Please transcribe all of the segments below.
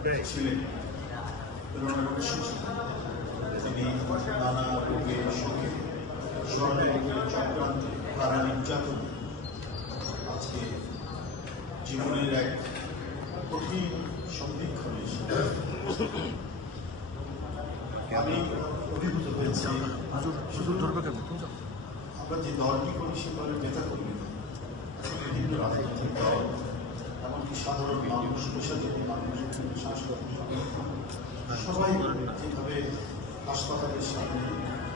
ছিলেন রোগের সূচি। তিনি নানা রোগে শোকে ষড়যন্ত্রে চক্রান্তে কারা নির্যাতন আজকে জীবনের এক কঠিন সন্ধিক্ষণে আমি অভিভূত হয়েছি। আমরা যে দলটি করি সে দলের নেতা কর্মী বিভিন্ন রাজনৈতিক দল, এমনকি সাধারণ মানুষ, পেশাজীবী মানুষ, সাংস্কৃতিক সবাই যেভাবে হাসপাতালের সামনে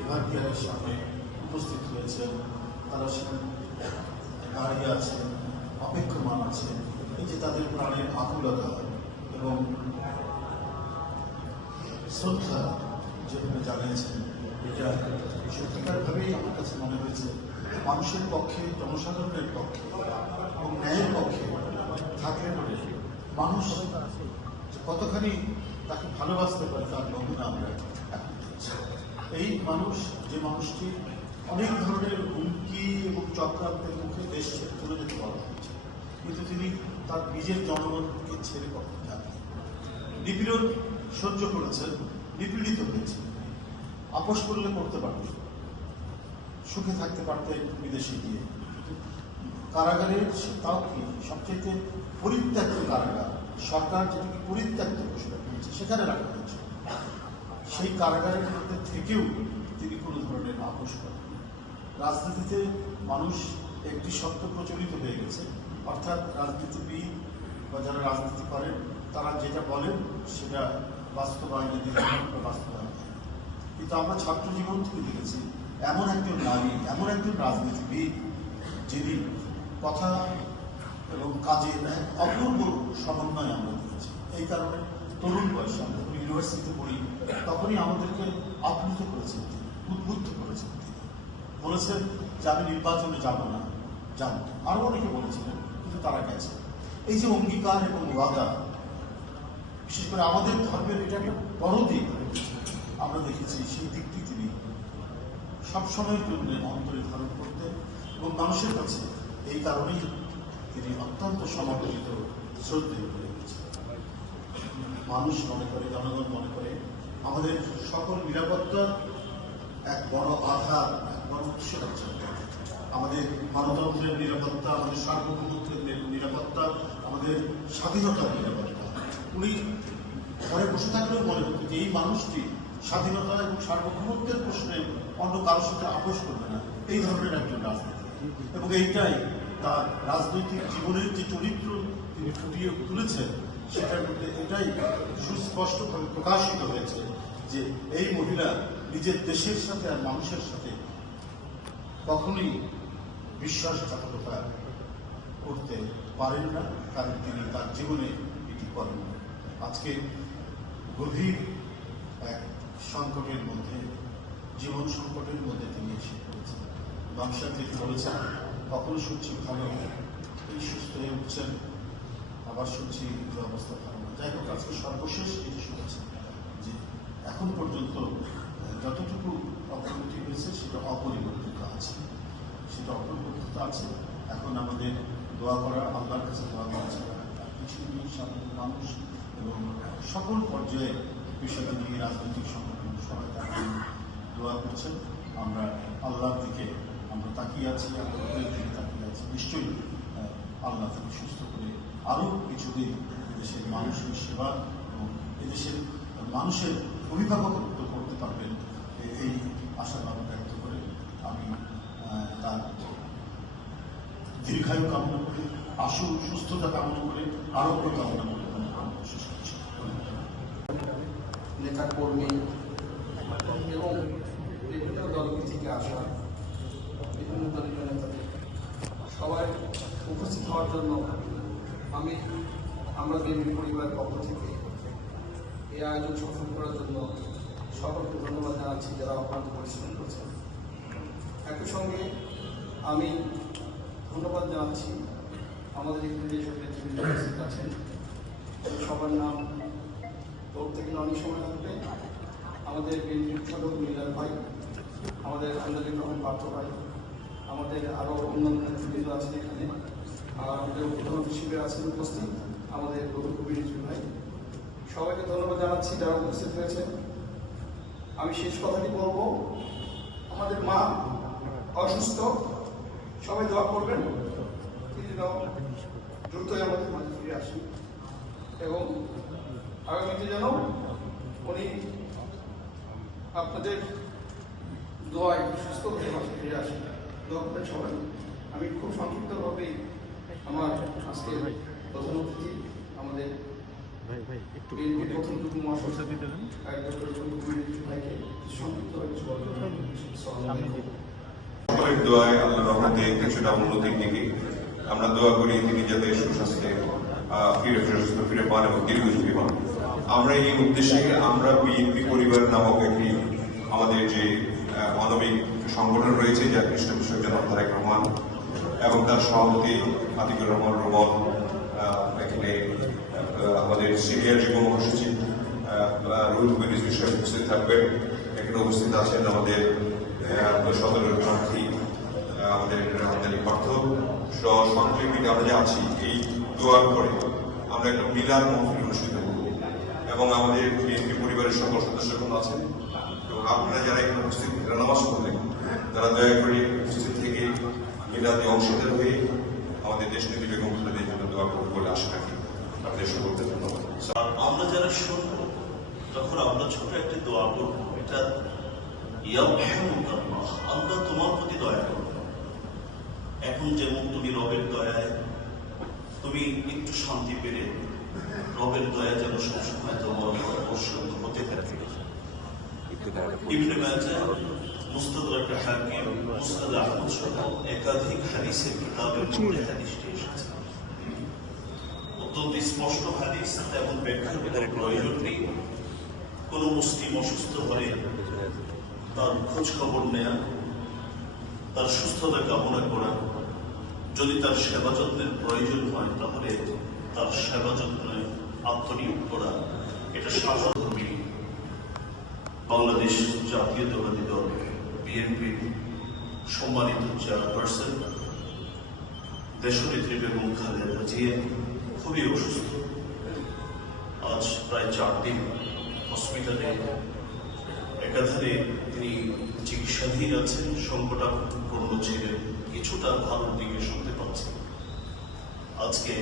এভারকেয়ারের সামনে উপস্থিত হয়েছেন, তারা সেখানে দাঁড়িয়ে আছেন, অপেক্ষমান আছেন। এই যে তাদের প্রাণের আকুলতা এবং শ্রদ্ধা যেভাবে জানিয়েছেন, এটা সত্যিকারভাবেই আমার কাছে মনে হয়েছে মানুষের পক্ষে, জনসাধারণের পক্ষে এবং ন্যায়ের পক্ষে থাকলে পরে মানুষ কতখানি তাকে ভালোবাসতে পারে তার নমুনা আমরা এখন দেখছি। এই মানুষ, যে মানুষটি অনেক ধরনের হুমকি এবং চক্রান্তের মুখে দেশ ছেড়ে চলে যেতে বলা হয়েছে, কিন্তু তিনি তার নিজের জনগণকে ছেড়ে কখনো যান। নিপীড়ন সহ্য করেছেন, নিপীড়িত হয়েছেন, আপোষ করলে করতে পারতেন, সুখে থাকতে পারতেন বিদেশে গিয়ে। কারাগারে তাও কি সবচেয়ে পরিত্যক্ত কারাগার, সরকার যেটাকে পরিত্যক্ত ঘোষণা করেছে সেখানে রাখা হয়েছে। সেই কারাগারের মধ্যে থেকেও তিনি কোনো ধরনের আপোষ করেন। রাজনীতিতে মানুষ একটি শব্দ প্রচলিত হয়ে গেছে, অর্থাৎ রাজনীতিবিদ বা যারা রাজনীতি করেন তারা যেটা বলেন সেটা বাস্তবায়নে বাস্তবায়ন হয়। কিন্তু আমরা ছাত্র জীবন থেকে দেখেছি এমন একজন নারী, এমন একজন রাজনীতিবিদ যিনি কথা এবং কাজের এক অপূর্ব সমন্বয় আমরা দেখেছি। এই কারণে তরুণ বয়সে আমরা যখন ইউনিভার্সিটিতে পড়ি তখনই আমাদেরকে আপ্লুত করেছেন, উদ্বুদ্ধ করেছেন। বলেছেন যে আমি নির্বাচনে যাব না, যাব। আরও অনেকে বলেছিলেন, কিন্তু তারা গেছে। এই যে অঙ্গীকার এবং ওয়াদা, বিশেষ করে আমাদের ধর্মের এটা একটা বড় দিক আমরা দেখেছি। সেই দিকটি তিনি সবসময়ের জন্য অন্তরে ধারণ করতেন এবং মানুষের কাছে এই কারণেই তিনি অত্যন্ত সমর্পিত, শ্রদ্ধেয় হয়ে গেছেন। মানুষ মনে করে, জনগণ মনে করে আমাদের সকল নিরাপত্তা এক বড় আধার, এক বড় উৎস হচ্ছে আমাদের গণতন্ত্রের নিরাপত্তা, আমাদের সার্বভৌমত্বের নিরাপত্তা, আমাদের স্বাধীনতার নিরাপত্তা। উনি ঘরে বসে থাকলেও মনে হতো যে এই মানুষটি স্বাধীনতা এবং সার্বভৌমত্বের প্রশ্নে অন্য কারোর সাথে আপোষ করবে না, এই ধরনের একজন রাজনীতি। এবং এইটাই তার রাজনৈতিক জীবনের যে চরিত্র তিনি ফুটিয়ে তুলেছেন সেটার মধ্যে এটাই সুস্পষ্টভাবে প্রকাশিত হয়েছে যে এই মহিলা নিজের দেশের সাথে আর মানুষের সাথে কখনোই বিশ্বাসঘাতকতা করতে পারেন না, কারণ তিনি তার জীবনে এটি করেন না। আজকে গভীর এক সংকটের মধ্যে, জীবন সংকটের মধ্যে তিনি এসে পড়েছেন। বাংশা যেটি বলেছেন, কখনো শুনছি ভালো, এই সুস্থ হয়ে উঠছেন, আবার শুনছি যে অবস্থা ভালো না। যাই হোক, আজকে সর্বশেষ এটি শুনেছেন যে এখন পর্যন্ত যতটুকু অগ্রগতি হয়েছে সেটা অপরিবর্তিত আছে, সেটা অপরিবর্তিত আছে। এখন আমাদের দোয়া করা, আল্লাহর কাছে দোয়া করা ছাড়া কিছু নেই। সাধারণ মানুষ এবং সকল পর্যায়ে বিষয়টি নিয়ে রাজনৈতিক সংগঠন সবাই তাকে দোয়া করছেন। আমরা আল্লাহর দিকে আমরা তাকিয়ে আছি, আল্লাহর দিকে তাকিয়ে আছি। নিশ্চয়ই আল্লাহ তাকে সুস্থ করে আরও কিছুদিন এদেশের মানুষের সেবা এবং এদেশের মানুষের অভিভাবকত্ব করতে পারবেন, এই আশাবাদ ব্যক্ত করে আমি তার দীর্ঘায়ু কামনা করে, আশু সুস্থতা কামনা করে, আরোগ্য কামনা করে নেতা কর্মী এবং বিভিন্ন দল থেকে আসা বিভিন্ন দলীয় নেতাদের সবাই উপস্থিত হওয়ার জন্য আমরা দেবী পরিবারের পক্ষ থেকে এই আয়োজন সফল করার জন্য সকলকে ধন্যবাদ জানাচ্ছি যারা অক্লান্ত পরিশ্রম করছেন। একই সঙ্গে আমি ধন্যবাদ জানাচ্ছি আমাদের এখানে যেসব নেতৃবৃন্দ উপস্থিত আছেন, সবার নাম ধরতে গেলে অনেক সময় লাগবে। আমাদের বিএনপির সাধক মিলার ভাই, আমাদের আন্দোলন রহমান পার্থ ভাই, আমাদের আরও অন্যান্য নেতৃবৃন্দ আছেন এখানে, আর আমাদের প্রধান হিসেবে আছেন উপস্থিত আমাদের গৌরব কবির ভাই, সবাইকে ধন্যবাদ জানাচ্ছি যারা উপস্থিত হয়েছে। আমি শেষ কথাটি বলবো, আমাদের মা অসুস্থ, সবাই দোয়া করবেন তিনি যেন দ্রুতই আমাদের মাঝে ফিরে আসেন এবং আগামীতে যেন উনি আপনাদের দোয়ায় সুস্থ হয়ে মাঝে ফিরে আসেন। দোয়া করবেন সবাই। আমি খুব সংক্ষিপ্তভাবে আমার আজকে প্রধান অতিথি আমাদের প্রথম যুগ্ম মহাসচিব ভাইকে সংক্ষিপ্তভাবে সকলের দোয়ায় আল্লাহর রহমতে কিছুটা উন্নতির দিকে আমরা দোয়া করি তিনি যাতে সুস্বাস্থ্যে ফিরে পান এবং দীর্ঘজীবী হন। আমরা এই উদ্দেশ্যে আমরা বিএনপি পরিবার নামক একটি আমাদের যে মানবিক সংগঠন রয়েছে যা কৃষ্ণ বিষয় জনাব তারেক রহমান এবং তার সভাপতি আতিকুর রহমান রুমন, এখানে আমাদের সিনিয়র যুগ্ম মহাসচিব রুহুল কবির বিষয়ে উপস্থিত থাকবেন। এখানে উপস্থিত আছেন আমাদের সদরের প্রার্থী আমাদের পার্থ সংক্ষেপে আমরা যে আছি এই দোয়ার পরে আমরা একটা মিলাদ মহফিল অনুষ্ঠিত করব এবং আমাদের বিএনপি পরিবারের সকল সদস্যগণ আছেন এবং আপনারা যারা এখানে উপস্থিত নামাজ পড়লেন তারা দয়া করে উপস্থিত থেকে মিলাদে অংশীদার হয়ে আমাদের দেশনেত্রী বেগম খালেদার জন্য দোয়া করবো বলে আশা রাখি। আপনাদের সকলকে ধন্যবাদ। আমরা যারা শুনবো তখন আমরা ছোট একটি দোয়া করবো, এটা আল্লাহ তোমার প্রতি দয়া করো। এখন যেমন তুমি রবের দয়ায় তুমি একটু শান্তি পেলে, রবের দয়া যেন সবসময় তোমার বর্ষণ হতে থাকে। ইবনে মাজাহ, মুস্তাদরাক হাকিম, মুসনাদ আহমদ সহ একাধিক হাদিসের কিতাবের মধ্যে হাদিসটি এসেছে। অত্যন্ত স্পষ্ট হাদিস, তেমন ব্যাখ্যার কোনো প্রয়োজন নেই। কোনো মুসলিম অসুস্থ হলে তার খোঁজ খবর নেয়া, তার সুস্থতা কামনা করা, যদি তার সেবা যত্নের প্রয়োজন হয় তাহলে তার সেবা যত্নে আত্মনিয়োগ করা, এটা সাধারণী বাংলাদেশ জাতীয়তাবাদী দল বিএনপির সম্মানিত চেয়ারপারসন দেশনেত্রী বেগম খালেদা জিয়া খুবই অসুস্থ। আজ প্রায় 4 দিন হসপিটালে একাধারে তিনি চিকিৎসাধীন আছেন, সংকটাপন্ন ছিলেন, কিছুটা ভালোর দিকে শুনতে পাচ্ছেন। আজকে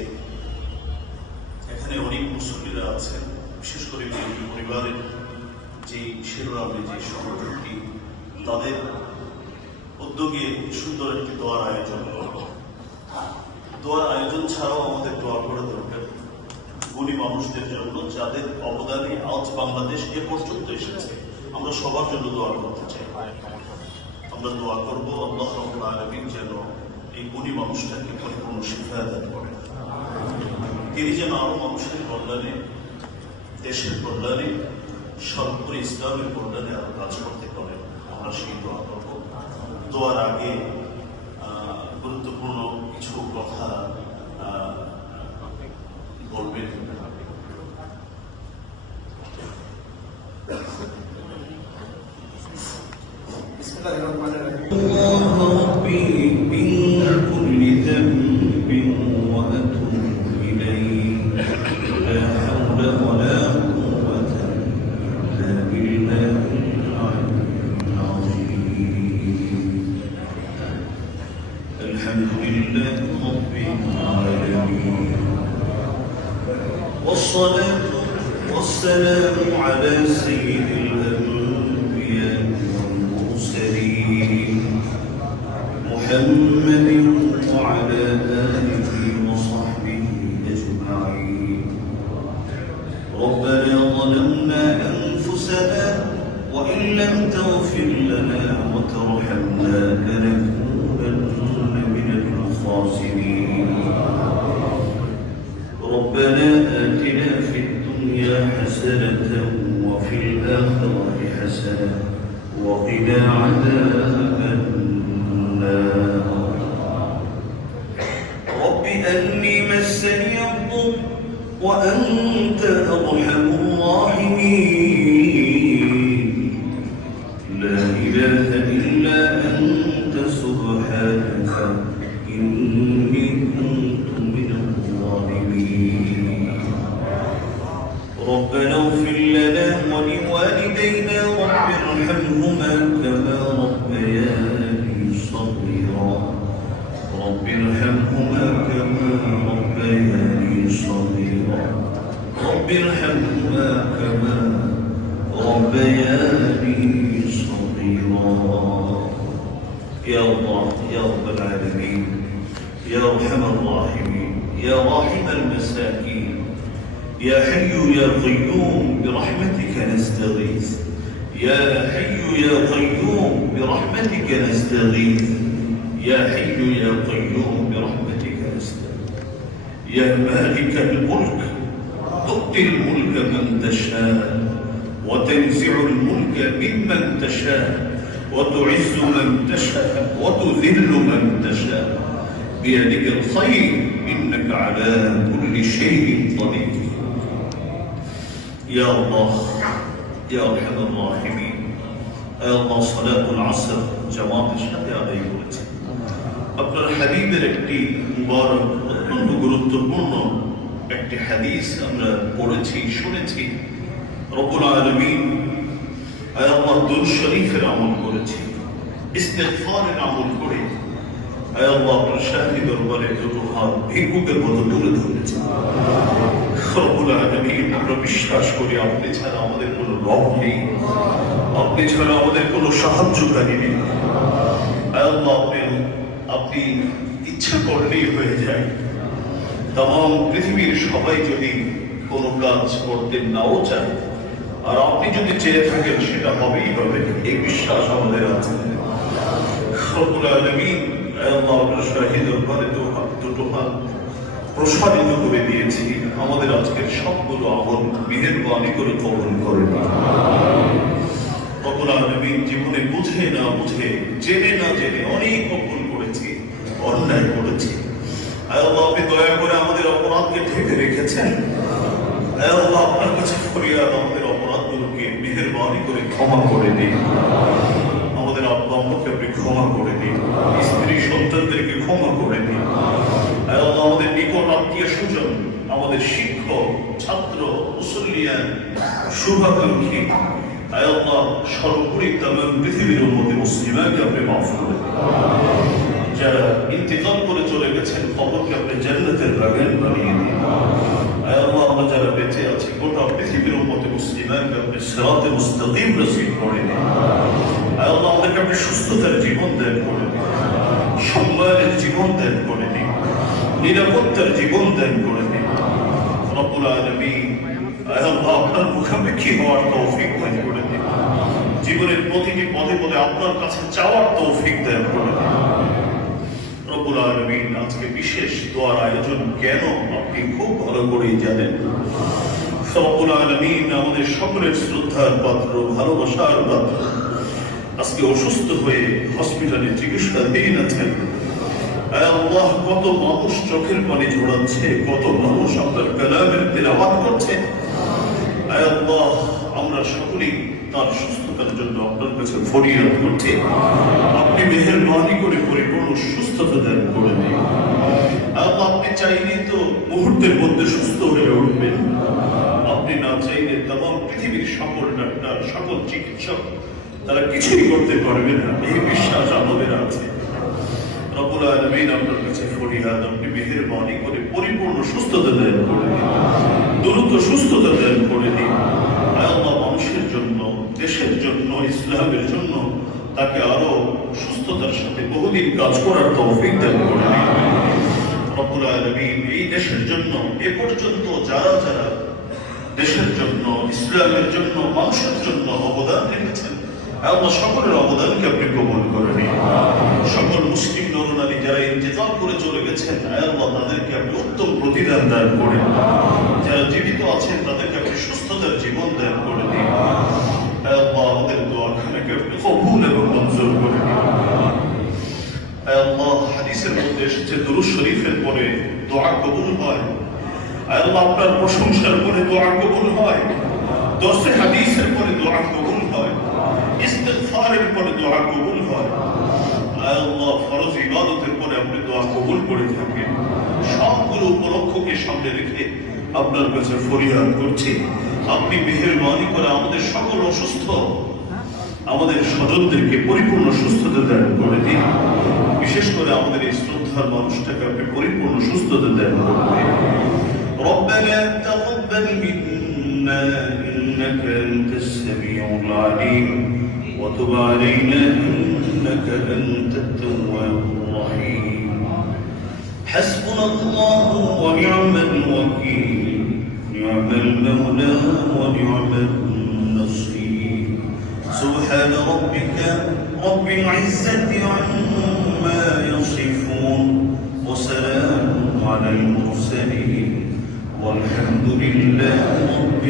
এখানে অনেক মুসল্লিরা আছেন, বিশেষ করে বিএনপি পরিবারের যে শিরোনামে যে সংগঠনটি, তাদের উদ্যোগে সুন্দর একটি দোয়ার আয়োজন। দোয়ার আয়োজন ছাড়াও আমাদের দোয়া করা দরকার গুণী মানুষদের জন্য, যাদের অবদানে আজ বাংলাদেশ এ পর্যন্ত এসেছে। আমরা সবার জন্য দোয়া করতে চাই। আমরা দোয়া করব আল্লাহ রাব্বুল আলামিন যেন এই গুণী মানুষটাকে পরিপূর্ণ শিফা দান করেন। তিনি যেন আরো মানুষের কল্যাণে, দেশের কল্যাণে, সর্বোপরি ইসলামের কল্যাণে আরো কাজ করতে পারেন। আমরা সেই দোয়া করব। দোয়ার আগে গুরুত্বপূর্ণ কিছু কথা বলবেন। ربي من كل ذنب وأتوب إليه لا حول ولا قوة إلا بالله العظيم. الحمد لله رب العالمين والصلاة والسلام على سيد الأنبياء والمرسلين محمد وعلى آله وصحبه أجمعين. ربنا ظلمنا أنفسنا وإن لم تغفر لنا وترحمنا لنكونن من الخاسرين. ربنا آتنا في الدنيا حسنة وفي الآخرة حسنة وقنا عذاب النار. رب أني مسني الضر وأنت أرحم الراحمين. لا إله إلا أنت سبحانك إني كنت من الظالمين. ربنا اغفر لنا ولوالدينا رب ارحمهما كما ربياني صغيرا رب ارحمهما كما ربياني صغيرا رب ارحمهما كما ربياني صغيرا. يا الله يا رب العالمين يا أرحم الراحمين يا راحم المساكين يا حي يا قيوم برحمتك نستغيث يا حي يا قيوم برحمتك نستغيث يا حي يا قيوم برحمتك نستغيث يا مالك الملك تؤتي الملك من تشاء وتنزع الملك ممن تشاء وتعز من تشاء وتذل من تشاء بيدك الخير إنك على كل شيء قدير. يا الله يا أرحم الراحمين يا الله صلاة العصر জামাতের সাথে আদায় করেছে। আপনার হাবিবের একটি মুবারক অত্যন্ত গুরুত্বপূর্ণ একটি হাদিস আমরা পড়েছি শুনেছি। রব্বুল আলামিন আল্লাহ দুরূদ শরীফের আমল করেছি, ইস্তিগফারের আমল করে আল্লাহ আপনার শাহী দরবারে দুটো হাত ভিক্ষুকের মতো তুলে ধরেছে। রব্বুল আলামিন আমরা বিশ্বাস করি আপনি ছাড়া আমাদের কোনো রব নেই, আপনি ছাড়া আমাদের কোনো সাহায্যকারী নেই। আল্লাহ আপনি ইচ্ছা করলেই হয়ে যায়। তাম পৃথিবীর সবাই যদি কোনো কাজ করতে নাও চায় আর আপনি যদি চেয়ে থাকেন সেটা হবেই হবে, এই বিশ্বাস আমাদের আছে। রব্বুল আলামিন আল্লাহ আপনার শাহী দরবারে দুটো হাত প্রসারিত করে দিয়েছি। আমাদের আজকের সবগুলো আমল মেহেরবানি করে কবুল করে নিন। রব্বুল আলামিন জীবনে বুঝে না বুঝে জেনে না জেনে অনেক ভুল করেছি, অন্যায় করেছি। আল্লাহ আপনি দয়া করে আমাদের অপরাধকে ঢেকে রেখেছেন। আল্লাহ আপনার কাছে ফরিয়াদ আমাদের অপরাধগুলোকে মেহেরবানি করে ক্ষমা করে দিন। আমাদের আব্বা আম্মাকে আপনি ক্ষমা করে দিন, স্ত্রী সন্তানদেরকে ক্ষমা করে দিন। আল্লাহ আমাদের নিকট আত্মীয় স্বজন, আমাদের শিক্ষক, ছাত্র, মুসল্লিয়ান, শুভাকাঙ্ক্ষী, আল্লাহ সর্বোপরি তামাম পৃথিবীর উম্মতে মুসলিমাকে আপনি মাফ করে দিন। যারা ইন্তেকাল করে চলে গেছেন কবরকে আপনি জান্নাতের বাগান বানিয়ে দিন। আল্লাহ আমরা যারা বেঁচে আছি গোটা পৃথিবীর উম্মতে মুসলিমাকে আপনি সিরাতে মুস্তাকিম নসিব করে দিন। আল্লাহ আমাদেরকে আপনি সুস্থতার জীবন দান করে দিন, সম্মানের জীবন দান করে দিন, নিরাপত্তার জীবন দান করে দিন। রব্বুল আলামিন আল্লাহ আপনার মুখাপেক্ষী হওয়ার তৌফিক দান করে দিন। জীবনের প্রতিটি পদে পদে আপনার কাছে চাওয়ার তৌফিক দান করে দিন। রব্বুল আলামিন আজকে বিশেষ দোয়ার আয়োজন কেন আপনি খুব ভালো করেই জানেন। রব্বুল আলামিন আমাদের সকলের শ্রদ্ধার পাত্র, ভালোবাসার পাত্র আজকে অসুস্থ হয়ে হসপিটালে চিকিৎসাধীন আছেন। আল্লাহ কত মানুষ চোখের পানি ঝরাচ্ছে, কত মানুষ আপনার কালামের তিলাওয়াত করছে। আল্লাহ আমরা সকলেই তার সুস্থতার জন্য আপনার কাছে ফরিয়াদ করছি। আপনি মেহেরবানি করে পরিপূর্ণ সুস্থতা দান করে দিন। আল্লাহ আপনি চাইলে তো মুহূর্তের মধ্যে সুস্থ হয়ে উঠবেন, আপনি না চাইলে তাম পৃথিবীর সকল ডাক্তার, সকল চিকিৎসক তারা কিছুই করতে পারবেন না, এই বিশ্বাস আমাদের আছে। রব্বুল আলামিন আপনার কাছে ফরিয়াদ আপনি মেহেরবানি করে পরিপূর্ণ সুস্থতা দান করে দিন, দ্রুত সুস্থতা দান করে দিন। আল্লাহ মানুষের জন্য, দেশের জন্য, ইসলামের জন্য তাকে আরো সুস্থতার সাথে বহুদিন কাজ করার তৌফিক দান করে দিন। রব্বুল আলামিন এই দেশের জন্য এ পর্যন্ত যারা যারা দেশের জন্য, ইসলামের জন্য, মানুষের জন্য অবদান রেখেছেন আল্লাহ সকলের অবদানকে আপনি কবুল করে নিন। সকল মুসলিম নরনারী যারা ইন্তেকাল করে চলে গেছেন আল্লাহ তাদেরকে আপনি উত্তম প্রতিদান দান করেন। যারা জীবিত আছেন তাদেরকে আপনি সুস্থতার জীবন দান করে দিন। আল্লাহ আমাদের দোয়াখানাকে আপনি কবুল এবং মঞ্জুর করে দিন। আল্লাহ হাদিসের মধ্যে এসেছে দুরূদ শরীফের পরে দোয়া কবুল হয়। আল্লাহ আপনার প্রশংসার পরে দোয়া কবুল হয়। দরসে হাদিসের পরে দোয়া কবুল হয়। ইস্তিগফারের পরে দোয়া কবুল হয়। আল্লাহ ফরজ ইবাদতের পরে আপনি দোয়া কবুল করে থাকেন। সবগুলো উপলক্ষকে সামনে রেখে আপনার কাছে ফরিয়াদ করছি, আপনি মেহেরবানি করে আমাদের সকল অসুস্থ আমাদের স্বজনদেরকে পরিপূর্ণ সুস্থতা দান করে দিন। বিশেষ করে আমাদের এই শ্রদ্ধার মানুষটাকে আপনি পরিপূর্ণ সুস্থতা দান করবেন। ربنا تقبل منا إنك أنت السميع العليم وتب علينا إنك أنت التواب الرحيم حسبنا الله ونعم الوكيل نعم المولى ونعم النصير سبحان ربك رب العزة عما يصفون وسلام على المرسلين والحمد لله رب